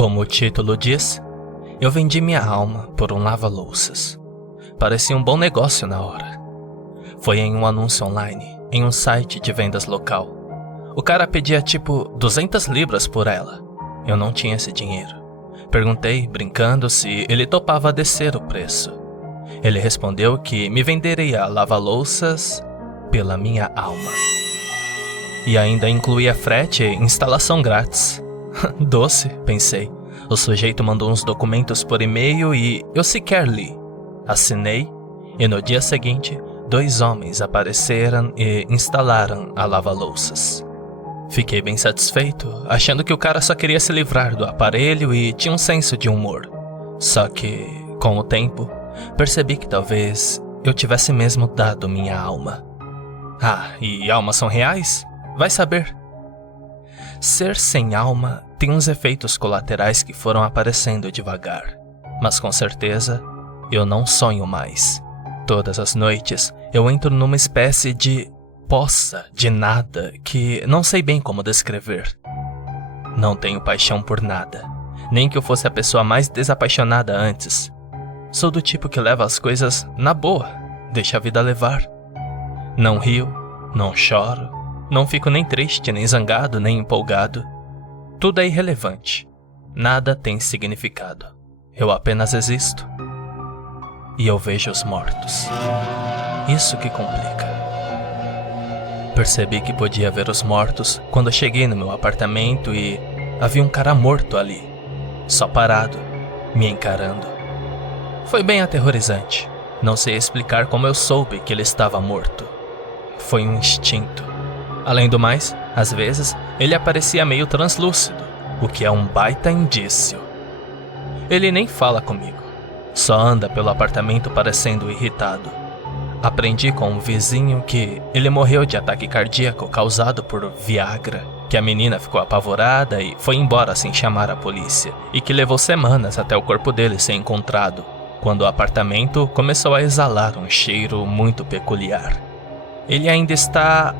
Como o título diz, eu vendi minha alma por um lava-louças. Parecia um bom negócio na hora. Foi em um anúncio online, em um site de vendas local. O cara pedia tipo 200 libras por ela. Eu não tinha esse dinheiro. Perguntei, brincando, se ele topava descer o preço. Ele respondeu que me venderia a lava-louças pela minha alma. E ainda incluía frete e instalação grátis. Doce, pensei. O sujeito mandou uns documentos por e-mail e eu sequer li. Assinei e no dia seguinte, 2 homens apareceram e instalaram a lava-louças. Fiquei bem satisfeito, achando que o cara só queria se livrar do aparelho e tinha um senso de humor. Só que, com o tempo, percebi que talvez eu tivesse mesmo dado minha alma. Ah, e almas são reais? Vai saber. Ser sem alma tem uns efeitos colaterais que foram aparecendo devagar. Mas com certeza, eu não sonho mais. Todas as noites, eu entro numa espécie de poça de nada que não sei bem como descrever. Não tenho paixão por nada, nem que eu fosse a pessoa mais desapaixonada antes. Sou do tipo que leva as coisas na boa, deixa a vida levar. Não rio, não choro, não fico nem triste, nem zangado, nem empolgado. Tudo é irrelevante. Nada tem significado. Eu apenas existo. E eu vejo os mortos. Isso que complica. Percebi que podia ver os mortos quando cheguei no meu apartamento e havia um cara morto ali, só parado, me encarando. Foi bem aterrorizante. Não sei explicar como eu soube que ele estava morto. Foi um instinto. Além do mais, às vezes, ele aparecia meio translúcido, o que é um baita indício. Ele nem fala comigo, só anda pelo apartamento parecendo irritado. Aprendi com um vizinho que ele morreu de ataque cardíaco causado por Viagra, que a menina ficou apavorada e foi embora sem chamar a polícia, e que levou semanas até o corpo dele ser encontrado, quando o apartamento começou a exalar um cheiro muito peculiar. Ele ainda está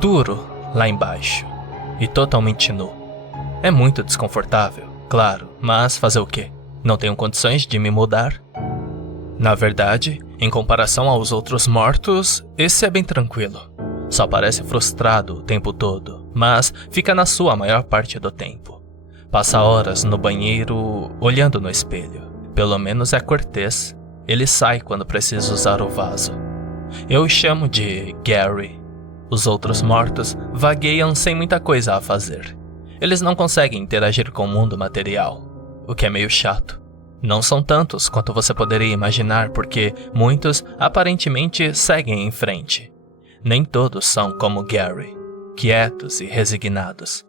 duro lá embaixo e totalmente nu. É muito desconfortável, claro, mas fazer o quê? Não tenho condições de me mudar. Na verdade, em comparação aos outros mortos, esse é bem tranquilo. Só parece frustrado o tempo todo, mas fica na sua a maior parte do tempo. Passa horas no banheiro olhando no espelho. Pelo menos é cortês. Ele sai quando precisa usar o vaso. Eu o chamo de Gary. Os outros mortos vagueiam sem muita coisa a fazer. Eles não conseguem interagir com o mundo material, o que é meio chato. Não são tantos quanto você poderia imaginar, porque muitos aparentemente seguem em frente. Nem todos são como Gary, quietos e resignados.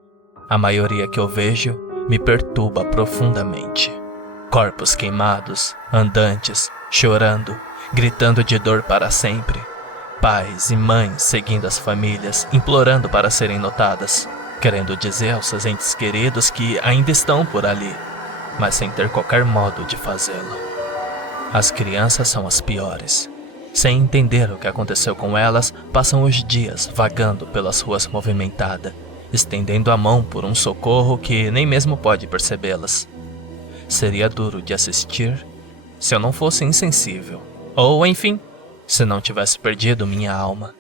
A maioria que eu vejo me perturba profundamente. Corpos queimados, andantes, chorando, gritando de dor para sempre. Pais e mães seguindo as famílias, implorando para serem notadas, querendo dizer aos seus entes queridos que ainda estão por ali, mas sem ter qualquer modo de fazê-lo. As crianças são as piores. Sem entender o que aconteceu com elas, passam os dias vagando pelas ruas movimentadas, estendendo a mão por um socorro que nem mesmo pode percebê-las. Seria duro de assistir se eu não fosse insensível, ou enfim, se não tivesse perdido minha alma.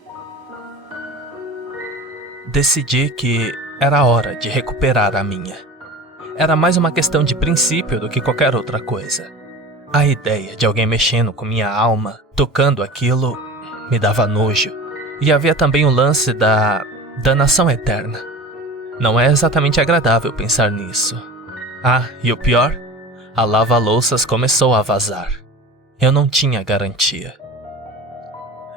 Decidi que era hora de recuperar a minha. Era mais uma questão de princípio do que qualquer outra coisa. A ideia de alguém mexendo com minha alma, tocando aquilo, me dava nojo. E havia também o lance da danação eterna. Não é exatamente agradável pensar nisso. Ah, e o pior? A lava-louças começou a vazar. Eu não tinha garantia.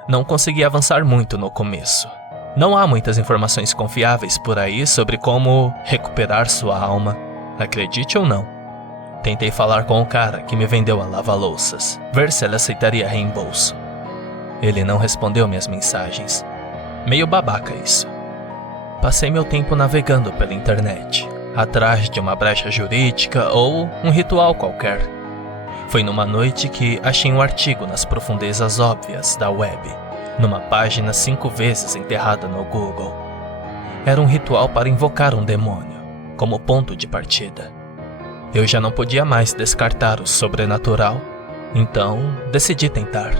Não consegui avançar muito no começo. Não há muitas informações confiáveis por aí sobre como recuperar sua alma, acredite ou não. Tentei falar com o cara que me vendeu a lava-louças, ver se ele aceitaria reembolso. Ele não respondeu minhas mensagens. Meio babaca isso. Passei meu tempo navegando pela internet, atrás de uma brecha jurídica ou um ritual qualquer. Foi numa noite que achei um artigo nas profundezas óbvias da web, numa página 5 vezes enterrada no Google. Era um ritual para invocar um demônio, como ponto de partida. Eu já não podia mais descartar o sobrenatural, então decidi tentar.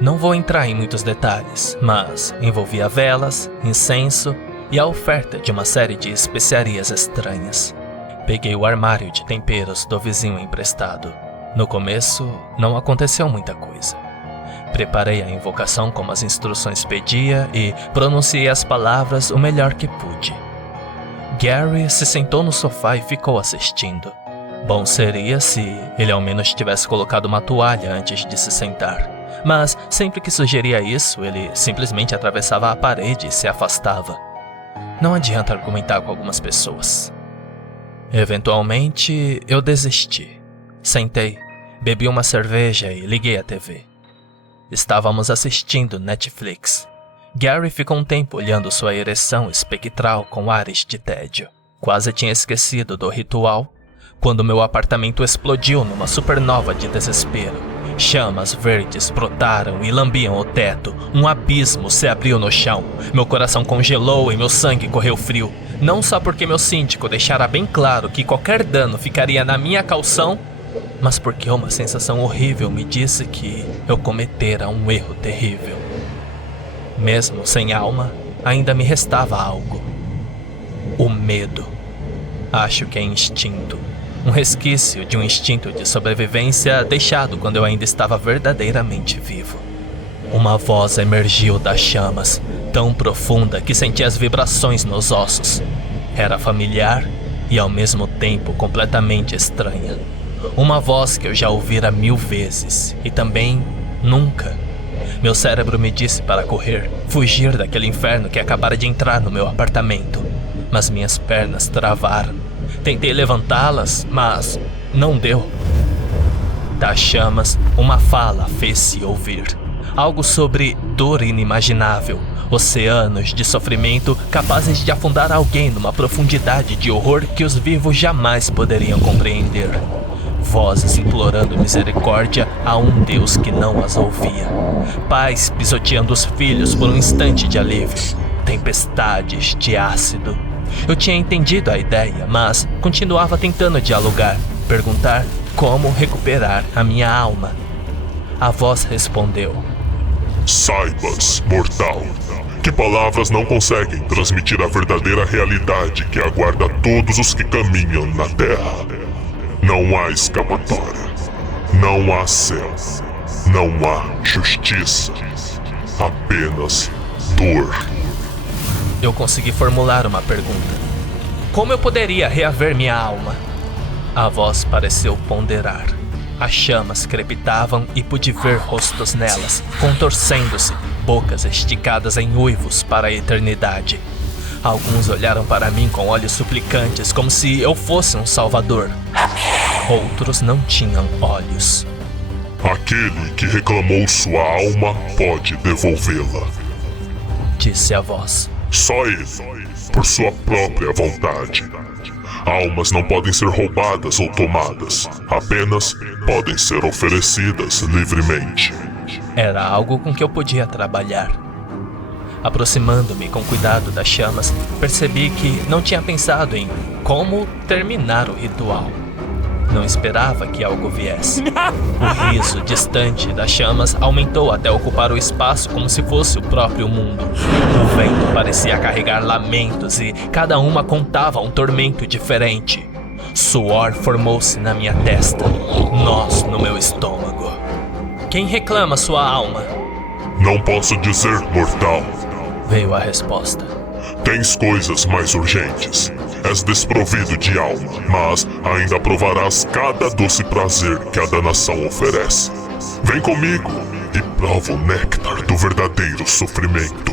Não vou entrar em muitos detalhes, mas envolvia velas, incenso e a oferta de uma série de especiarias estranhas. Peguei o armário de temperos do vizinho emprestado. No começo, não aconteceu muita coisa. Preparei a invocação como as instruções pedia e pronunciei as palavras o melhor que pude. Gary se sentou no sofá e ficou assistindo. Bom seria se ele ao menos tivesse colocado uma toalha antes de se sentar. Mas sempre que sugeria isso, ele simplesmente atravessava a parede e se afastava. Não adianta argumentar com algumas pessoas. Eventualmente, eu desisti. Sentei, bebi uma cerveja e liguei a TV. Estávamos assistindo Netflix. Gary ficou um tempo olhando sua ereção espectral com ares de tédio. Quase tinha esquecido do ritual, quando meu apartamento explodiu numa supernova de desespero. Chamas verdes brotaram e lambiam o teto. Um abismo se abriu no chão. Meu coração congelou e meu sangue correu frio. Não só porque meu síndico deixara bem claro que qualquer dano ficaria na minha calção, mas porque uma sensação horrível me disse que eu cometera um erro terrível. Mesmo sem alma, ainda me restava algo. O medo. Acho que é instinto. Um resquício de um instinto de sobrevivência deixado quando eu ainda estava verdadeiramente vivo. Uma voz emergiu das chamas, tão profunda que senti as vibrações nos ossos. Era familiar e ao mesmo tempo completamente estranha. Uma voz que eu já ouvira 1000 vezes e também nunca. Meu cérebro me disse para correr, fugir daquele inferno que acabara de entrar no meu apartamento. Mas minhas pernas travaram. Tentei levantá-las, mas não deu. Das chamas, uma fala fez-se ouvir. Algo sobre dor inimaginável, oceanos de sofrimento capazes de afundar alguém numa profundidade de horror que os vivos jamais poderiam compreender. Vozes implorando misericórdia a um Deus que não as ouvia. Pais pisoteando os filhos por um instante de alívio. Tempestades de ácido. Eu tinha entendido a ideia, mas continuava tentando dialogar, perguntar como recuperar a minha alma. A voz respondeu: Saibas, mortal, que palavras não conseguem transmitir a verdadeira realidade que aguarda todos os que caminham na Terra. Não há escapatória, não há céu, não há justiça, apenas dor. Eu consegui formular uma pergunta. Como eu poderia reaver minha alma? A voz pareceu ponderar. As chamas crepitavam e pude ver rostos nelas, contorcendo-se, bocas esticadas em uivos para a eternidade. Alguns olharam para mim com olhos suplicantes, como se eu fosse um salvador. Outros não tinham olhos. Aquele que reclamou sua alma pode devolvê-la, disse a voz. Só ele, por sua própria vontade. Almas não podem ser roubadas ou tomadas, apenas podem ser oferecidas livremente. Era algo com que eu podia trabalhar. Aproximando-me com cuidado das chamas, percebi que não tinha pensado em como terminar o ritual. Não esperava que algo viesse. O riso distante das chamas aumentou até ocupar o espaço como se fosse o próprio mundo. O vento parecia carregar lamentos e cada uma contava um tormento diferente. Suor formou-se na minha testa, nós no meu estômago. Quem reclama sua alma? Não posso dizer, mortal. Veio a resposta. Tens coisas mais urgentes. És desprovido de alma, mas ainda provarás cada doce prazer que a danação oferece. Vem comigo e prova o néctar do verdadeiro sofrimento.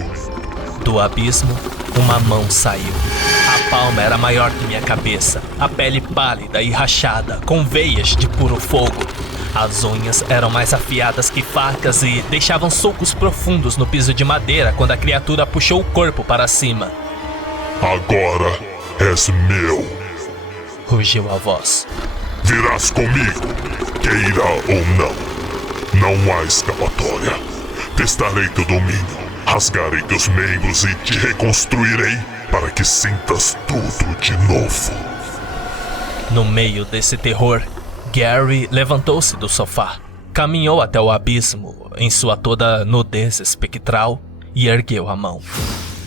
Do abismo, uma mão saiu. A palma era maior que minha cabeça, a pele pálida e rachada, com veias de puro fogo. As unhas eram mais afiadas que facas e deixavam sulcos profundos no piso de madeira quando a criatura puxou o corpo para cima. Agora és meu, rugiu a voz. Virás comigo, queira ou não. Não há escapatória. Testarei teu domínio, rasgarei teus membros e te reconstruirei para que sintas tudo de novo. No meio desse terror, Gary levantou-se do sofá, caminhou até o abismo em sua toda nudez espectral e ergueu a mão.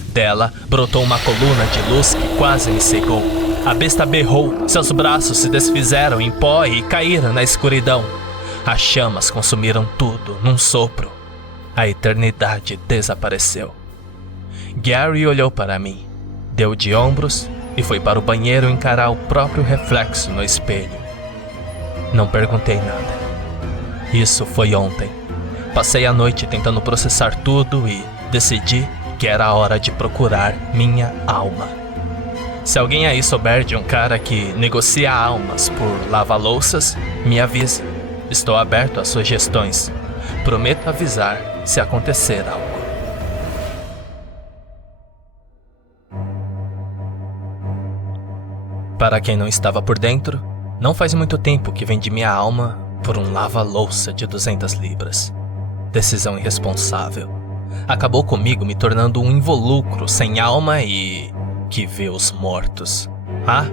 Dela brotou uma coluna de luz que quase me cegou. A besta berrou, seus braços se desfizeram em pó e caíram na escuridão. As chamas consumiram tudo num sopro. A eternidade desapareceu. Gary olhou para mim, deu de ombros e foi para o banheiro encarar o próprio reflexo no espelho. Não perguntei nada. Isso foi ontem. Passei a noite tentando processar tudo e decidi que era a hora de procurar minha alma. Se alguém aí souber de um cara que negocia almas por lava-louças, me avise. Estou aberto às sugestões. Prometo avisar se acontecer algo. Para quem não estava por dentro, não faz muito tempo que vendi minha alma por um lava-louça de 200 libras. Decisão irresponsável. Acabou comigo me tornando um involucro sem alma e que vê os mortos. Ah,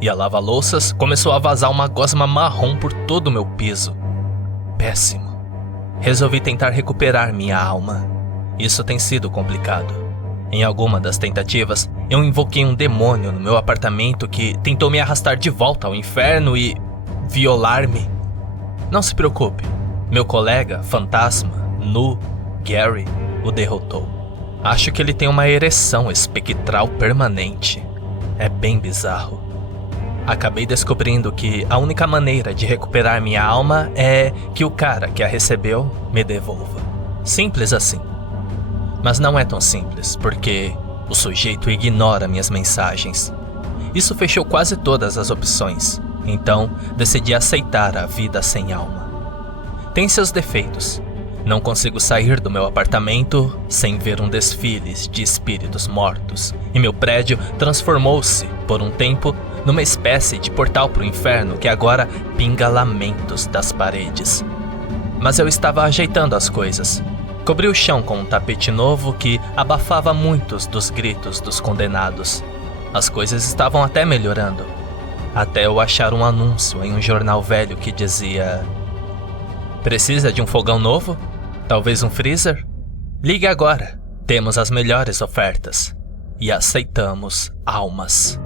e a lava-louças começou a vazar uma gosma marrom por todo o meu piso. Péssimo. Resolvi tentar recuperar minha alma. Isso tem sido complicado. Em alguma das tentativas, eu invoquei um demônio no meu apartamento que tentou me arrastar de volta ao inferno e violar-me. Não se preocupe, meu colega, fantasma, nu, Gary, o derrotou. Acho que ele tem uma ereção espectral permanente. É bem bizarro. Acabei descobrindo que a única maneira de recuperar minha alma é que o cara que a recebeu me devolva. Simples assim. Mas não é tão simples, porque o sujeito ignora minhas mensagens. Isso fechou quase todas as opções, então decidi aceitar a vida sem alma. Tem seus defeitos. Não consigo sair do meu apartamento sem ver um desfile de espíritos mortos, e meu prédio transformou-se, por um tempo, numa espécie de portal para o inferno que agora pinga lamentos das paredes. Mas eu estava ajeitando as coisas. Cobri o chão com um tapete novo que abafava muitos dos gritos dos condenados. As coisas estavam até melhorando, até eu achar um anúncio em um jornal velho que dizia: precisa de um fogão novo? Talvez um freezer? Ligue agora, temos as melhores ofertas. E aceitamos almas.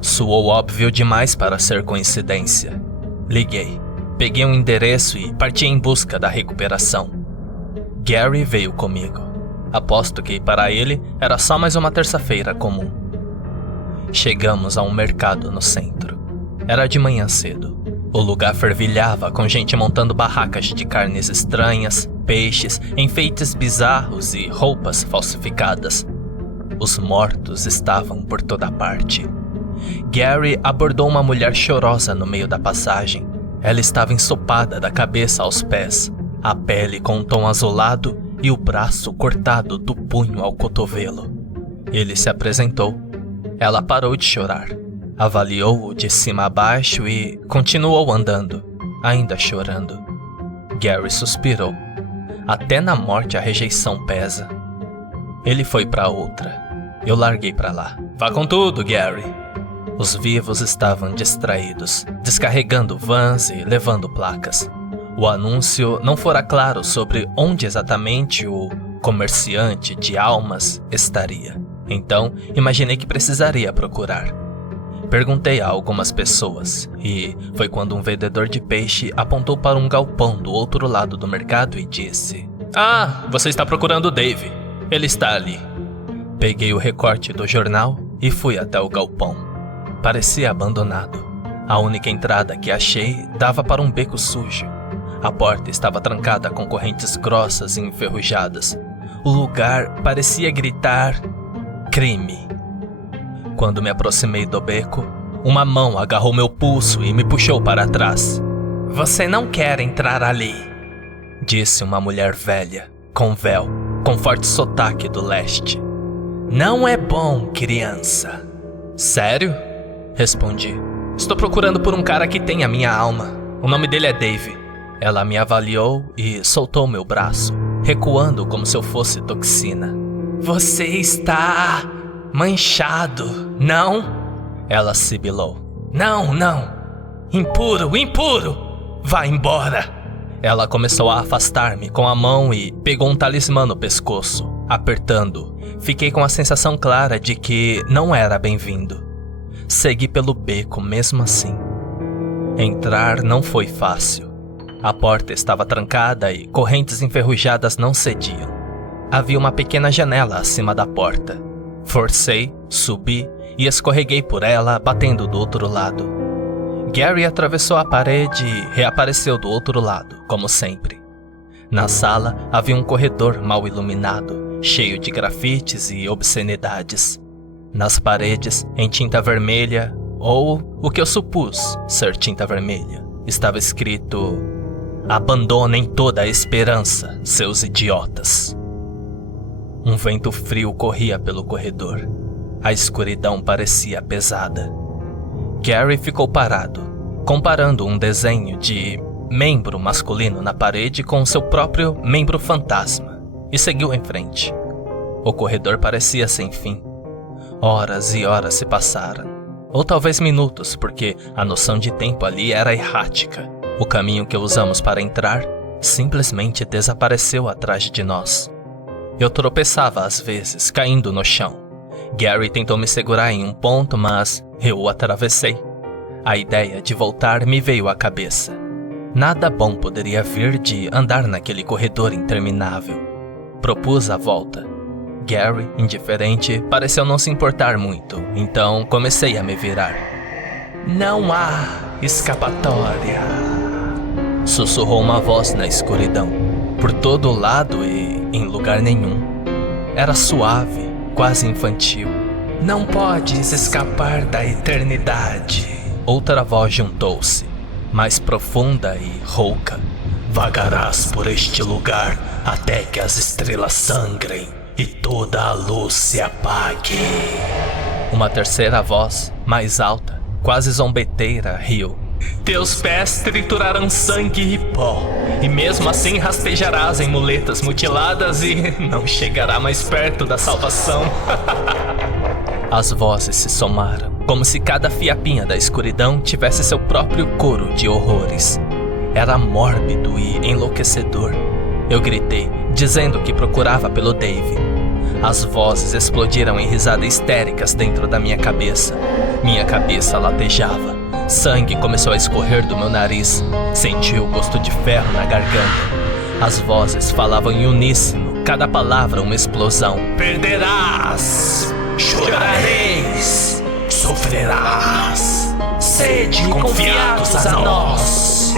Soou óbvio demais para ser coincidência. Liguei, peguei um endereço e parti em busca da recuperação. Gary veio comigo. Aposto que para ele era só mais uma terça-feira comum. Chegamos a um mercado no centro. Era de manhã cedo. O lugar fervilhava com gente montando barracas de carnes estranhas, peixes, enfeites bizarros e roupas falsificadas. Os mortos estavam por toda parte. Gary abordou uma mulher chorosa no meio da passagem. Ela estava ensopada da cabeça aos pés, a pele com um tom azulado e o braço cortado do punho ao cotovelo. Ele se apresentou. Ela parou de chorar, avaliou-o de cima a baixo e continuou andando, ainda chorando. Gary suspirou. Até na morte a rejeição pesa. Ele foi para outra. Eu larguei para lá. Vá com tudo, Gary. Os vivos estavam distraídos, descarregando vans e levando placas. O anúncio não fora claro sobre onde exatamente o comerciante de almas estaria. Então, imaginei que precisaria procurar. Perguntei a algumas pessoas e foi quando um vendedor de peixe apontou para um galpão do outro lado do mercado e disse: "Ah, você está procurando o Dave. Ele está ali." Peguei o recorte do jornal e fui até o galpão. Parecia abandonado. A única entrada que achei dava para um beco sujo. A porta estava trancada com correntes grossas e enferrujadas. O lugar parecia gritar crime. Quando me aproximei do beco, uma mão agarrou meu pulso e me puxou para trás. "Você não quer entrar ali", disse uma mulher velha, com véu, com forte sotaque do leste. "Não é bom, criança." "Sério?" respondi. "Estou procurando por um cara que tem a minha alma. O nome dele é Dave." Ela me avaliou e soltou meu braço, recuando como se eu fosse toxina. "Você está manchado, não?" Ela sibilou. Não, não! Impuro, impuro! Vá embora! Ela começou a afastar-me com a mão e pegou um talismã no pescoço, apertando. Fiquei com a sensação clara de que não era bem-vindo. Segui pelo beco mesmo assim. Entrar não foi fácil. A porta estava trancada e correntes enferrujadas não cediam. Havia uma pequena janela acima da porta. Forcei, subi e escorreguei por ela, batendo do outro lado. Gary atravessou a parede e reapareceu do outro lado, como sempre. Na sala havia um corredor mal iluminado, cheio de grafites e obscenidades. Nas paredes, em tinta vermelha, ou o que eu supus ser tinta vermelha, estava escrito: "Abandonem toda a esperança, seus idiotas." Um vento frio corria pelo corredor. A escuridão parecia pesada. Gary ficou parado, comparando um desenho de membro masculino na parede com seu próprio membro fantasma, e seguiu em frente. O corredor parecia sem fim. Horas e horas se passaram, ou talvez minutos, porque a noção de tempo ali era errática. O caminho que usamos para entrar simplesmente desapareceu atrás de nós. Eu tropeçava às vezes, caindo no chão. Gary tentou me segurar em um ponto, mas eu o atravessei. A ideia de voltar me veio à cabeça. Nada bom poderia vir de andar naquele corredor interminável. Propus a volta. Gary, indiferente, pareceu não se importar muito, então comecei a me virar. "Não há escapatória", sussurrou uma voz na escuridão, por todo lado e em lugar nenhum. Era suave, quase infantil. "Não podes escapar da eternidade." Outra voz juntou-se, mais profunda e rouca. "Vagarás por este lugar até que as estrelas sangrem e toda a luz se apague." Uma terceira voz, mais alta, quase zombeteira, riu. "Teus pés triturarão sangue e pó, e mesmo assim rastejarás em muletas mutiladas e não chegará mais perto da salvação." As vozes se somaram, como se cada fiapinha da escuridão tivesse seu próprio coro de horrores. Era mórbido e enlouquecedor. Eu gritei, dizendo que procurava pelo Dave. As vozes explodiram em risadas histéricas dentro da minha cabeça. Minha cabeça latejava. Sangue começou a escorrer do meu nariz. Senti o gosto de ferro na garganta. As vozes falavam em uníssono, cada palavra uma explosão. "Perderás, chorareis, sofrerás, sede confiados a nós."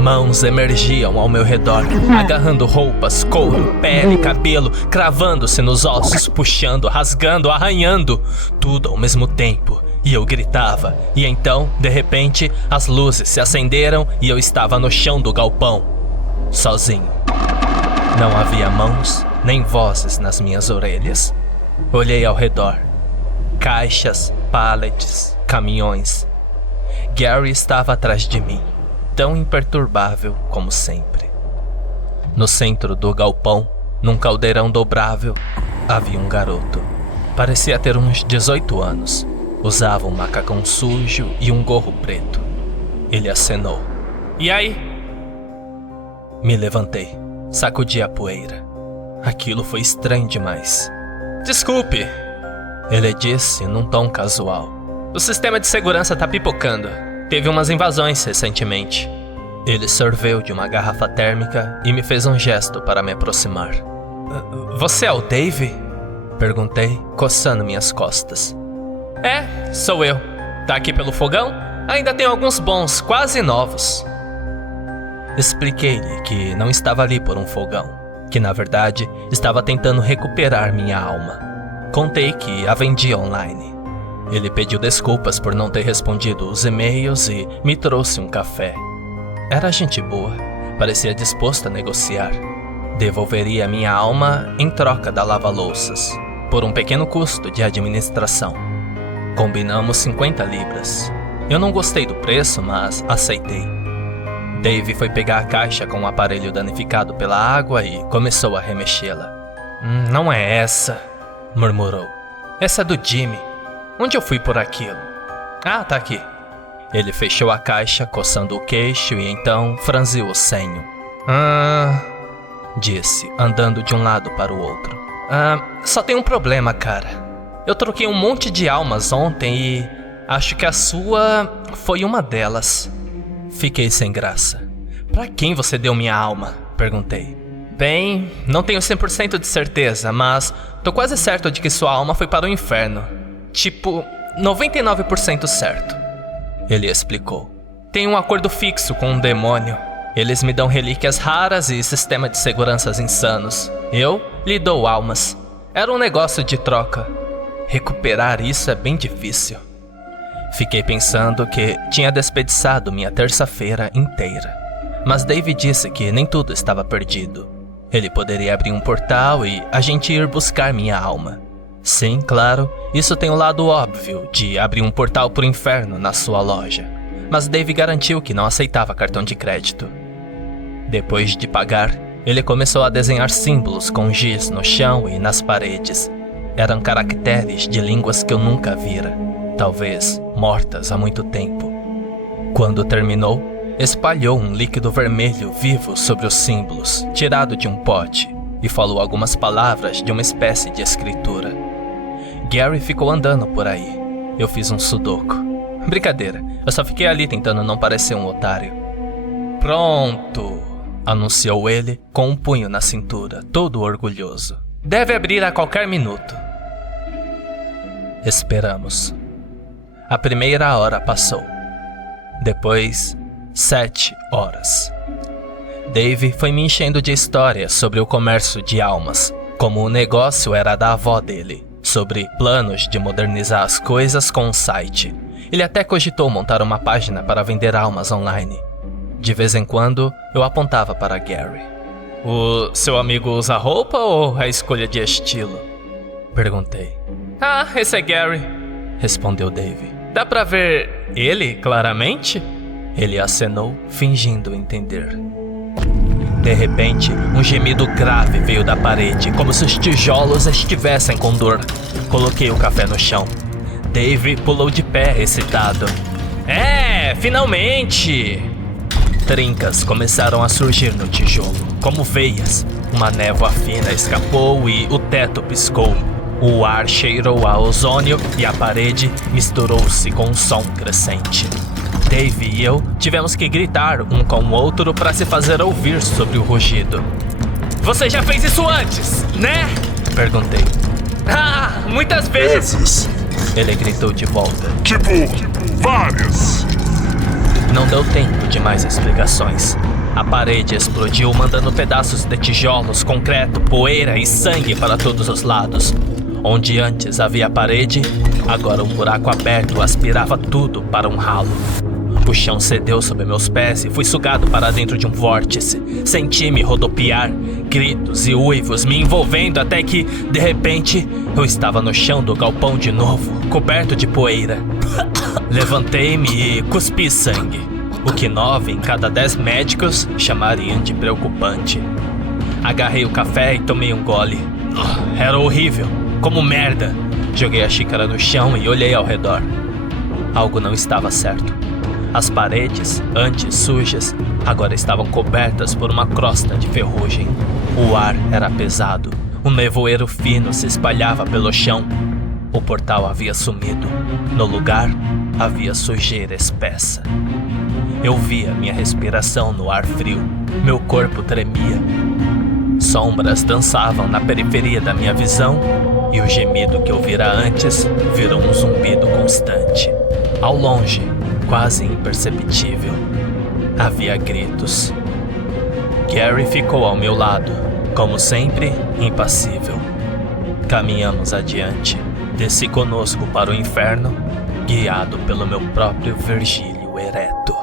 Mãos emergiam ao meu redor, agarrando roupas, couro, pele, cabelo, cravando-se nos ossos, puxando, rasgando, arranhando, tudo ao mesmo tempo. E eu gritava, e então, de repente, as luzes se acenderam e eu estava no chão do galpão, sozinho. Não havia mãos, nem vozes nas minhas orelhas. Olhei ao redor. Caixas, pallets, caminhões. Gary estava atrás de mim, tão imperturbável como sempre. No centro do galpão, num caldeirão dobrável, havia um garoto. Parecia ter uns 18 anos. Usava um macacão sujo e um gorro preto. Ele acenou. "E aí?" Me levantei, sacudi a poeira. Aquilo foi estranho demais. "Desculpe", ele disse num tom casual. "O sistema de segurança tá pipocando. Teve umas invasões recentemente." Ele sorveu de uma garrafa térmica e me fez um gesto para me aproximar. "Você é o Dave?" Perguntei, coçando minhas costas. "É, sou eu. Tá aqui pelo fogão? Ainda tem alguns bons, quase novos." Expliquei-lhe que não estava ali por um fogão, que na verdade estava tentando recuperar minha alma. Contei que a vendia online. Ele pediu desculpas por não ter respondido os e-mails e me trouxe um café. Era gente boa, parecia disposto a negociar. Devolveria minha alma em troca da lava-louças, por um pequeno custo de administração. Combinamos 50 libras. Eu não gostei do preço, mas aceitei. Dave foi pegar a caixa com o aparelho danificado pela água e começou a remexê-la. Não é essa", murmurou. "Essa é do Jimmy. Onde eu fui por aquilo?" "Ah, tá aqui." Ele fechou a caixa, coçando o queixo e então franziu o senho. Disse, andando de um lado para o outro. Só tem um problema, cara. Eu troquei um monte de almas ontem e acho que a sua foi uma delas. Fiquei sem graça. Pra quem você deu minha alma? Perguntei. Bem, não tenho 100% de certeza, mas tô quase certo de que sua alma foi para o inferno. Tipo, 99% certo. Ele explicou. Tenho um acordo fixo com um demônio. Eles me dão relíquias raras e sistema de seguranças insanos. Eu lhe dou almas. Era um negócio de troca. Recuperar isso é bem difícil. Fiquei pensando que tinha desperdiçado minha terça-feira inteira. Mas Dave disse que nem tudo estava perdido. Ele poderia abrir um portal e a gente ir buscar minha alma. Sim, claro, isso tem o lado óbvio de abrir um portal pro inferno na sua loja. Mas Dave garantiu que não aceitava cartão de crédito. Depois de pagar, ele começou a desenhar símbolos com giz no chão e nas paredes. Eram caracteres de línguas que eu nunca vira, talvez mortas há muito tempo. Quando terminou, espalhou um líquido vermelho vivo sobre os símbolos, tirado de um pote, e falou algumas palavras de uma espécie de escritura. Gary ficou andando por aí. Eu fiz um sudoku. Brincadeira, eu só fiquei ali tentando não parecer um otário. Pronto, anunciou ele com um punho na cintura, todo orgulhoso. Deve abrir a qualquer minuto. Esperamos. A primeira hora passou. Depois, 7 horas. Dave foi me enchendo de histórias sobre o comércio de almas, como o negócio era da avó dele, sobre planos de modernizar as coisas com um site. Ele até cogitou montar uma página para vender almas online. De vez em quando, eu apontava para Gary. O seu amigo usa roupa ou é escolha de estilo? Perguntei. Esse é Gary, respondeu Dave. Dá pra ver ele claramente? Ele acenou, fingindo entender. De repente, um gemido grave veio da parede, como se os tijolos estivessem com dor. Coloquei o café no chão. Dave pulou de pé, excitado. Finalmente! Trincas começaram a surgir no tijolo, como veias. Uma névoa fina escapou e o teto piscou. O ar cheirou a ozônio e a parede misturou-se com um som crescente. Dave e eu tivemos que gritar um com o outro para se fazer ouvir sobre o rugido. Você já fez isso antes, né? Perguntei. Muitas vezes! Ele gritou de volta. Tipo, várias! Não deu tempo de mais explicações. A parede explodiu, mandando pedaços de tijolos, concreto, poeira e sangue para todos os lados. Onde antes havia parede, agora um buraco aberto aspirava tudo para um ralo. O chão cedeu sob meus pés e fui sugado para dentro de um vórtice. Senti-me rodopiar, gritos e uivos me envolvendo até que, de repente, eu estava no chão do galpão de novo, coberto de poeira. Levantei-me e cuspi sangue, o que 9 em cada 10 médicos chamariam de preocupante. Agarrei o café e tomei um gole. Era horrível, como merda. Joguei a xícara no chão e olhei ao redor. Algo não estava certo. As paredes, antes sujas, agora estavam cobertas por uma crosta de ferrugem. O ar era pesado. Um nevoeiro fino se espalhava pelo chão. O portal havia sumido. No lugar, havia sujeira espessa. Eu via minha respiração no ar frio. Meu corpo tremia. Sombras dançavam na periferia da minha visão e o gemido que eu vira antes virou um zumbido constante. Ao longe, quase imperceptível, havia gritos. Gary ficou ao meu lado, como sempre, impassível. Caminhamos adiante. Desci conosco para o inferno, guiado pelo meu próprio Virgílio ereto.